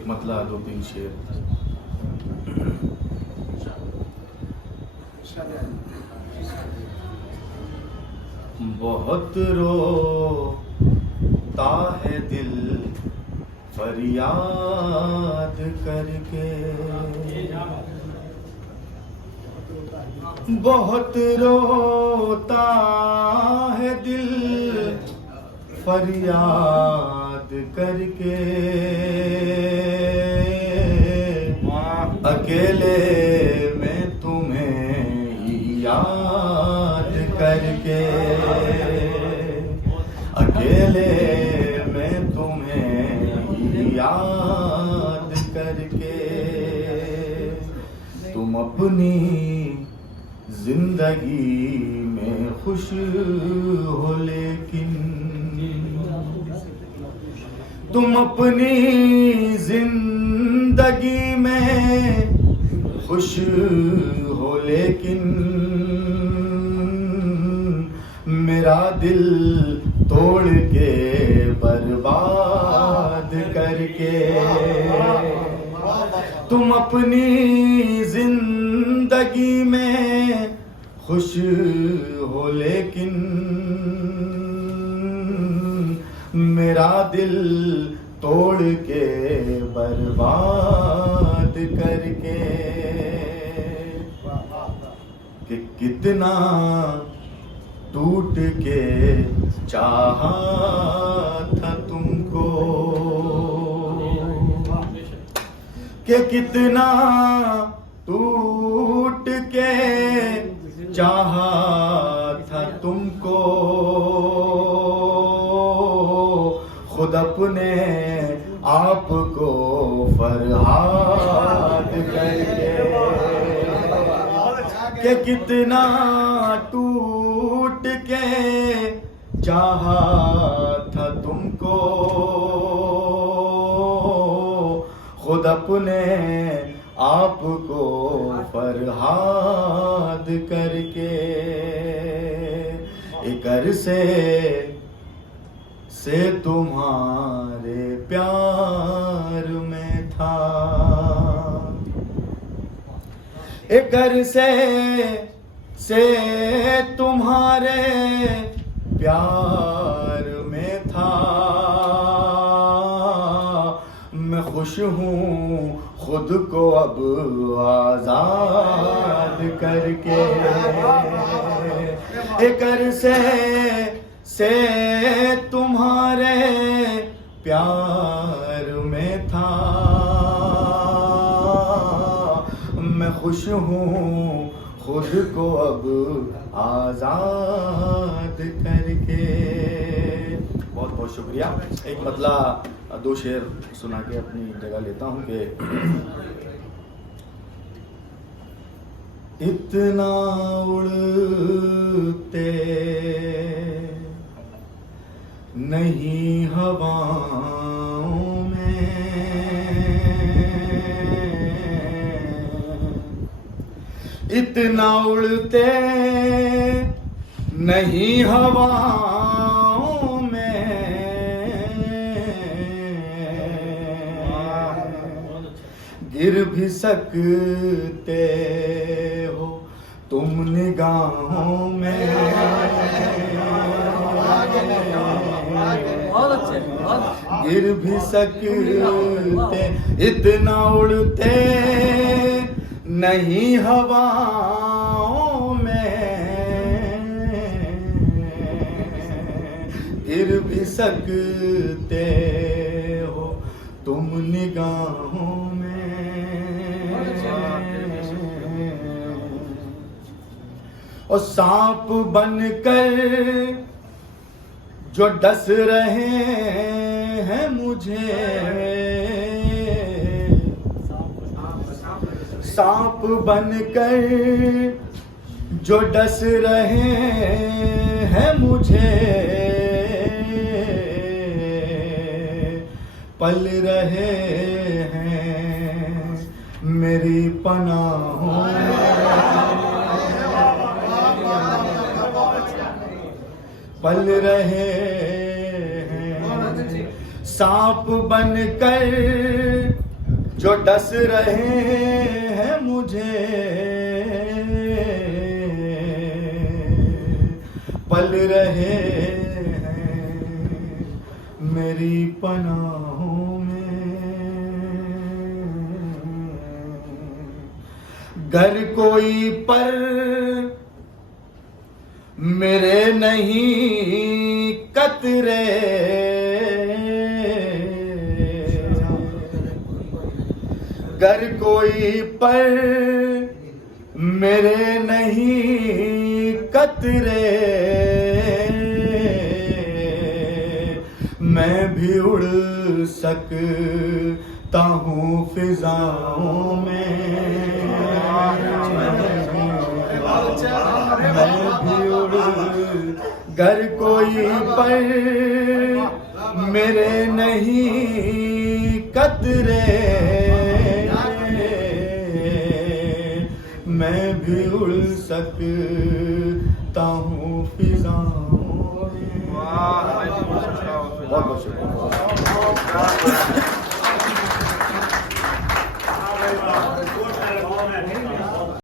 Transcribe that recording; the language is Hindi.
एक मतला 2-3 शेर। बहुत रोता है दिल फरियाद करके, बहुत रोता है दिल फरियाद करके, अकेले में तुम्हें ही याद करके, अकेले में तुम्हें ही याद करके, तुम अपनी जिंदगी में खुश हो लेकिन, तुम अपनी जिंदगी में खुश हो लेकिन, मेरा दिल तोड़ के बर्बाद करके, तुम अपनी जिंदगी में खुश हो लेकिन, मेरा दिल तोड़ के बर्बाद करके, कि कितना टूट के चाहा था तुमको, कि कितना टूट के चाहा था तुमको, खुद अपने आप को फरहाद करके, कि कितना टूट के चाहा था तुमको, खुद अपने आप को फरहाद करके, एक अरसे से तुम्हारे प्यार में था, एक अरसे से तुम्हारे प्यार में था, मैं खुश हूँ खुद को अब आजाद करके, एक अरसे से तुम्हारे प्यार में था, मैं खुश हूँ खुद को अब आजाद करके। बहुत बहुत शुक्रिया। एक मतला 2 शेर सुना के अपनी जगह लेता हूँ कि इतना उड़ते नहीं हवाओं में, इतना उड़ते नहीं हवाओं में, गिर भी सकते हो तुम निगाहों में, गिर भी सकते, इतना उड़ते नहीं हवाओं में, गिर भी सकते हो तुम निगाहों में, और सांप बनकर जो डस रहे हैं मुझे, सांप बनकर जो डस रहे हैं मुझे, पल रहे हैं मेरी पनाहों में, पल रहे हैं सांप बनकर जो डस रहे हैं मुझे पल रहे हैं मेरी पनाहों में। घर कोई पर मेरे नहीं कतरे, घर कोई पर मेरे नहीं कतरे, मैं भी उड़ सकता हूँ फिजाओं में, मैं भी उड़, घर कोई पर मेरे नहीं कतरे, मैं भी उड़ सकता हूँ फिजाओं में। बहुत बहुत शुक्रिया।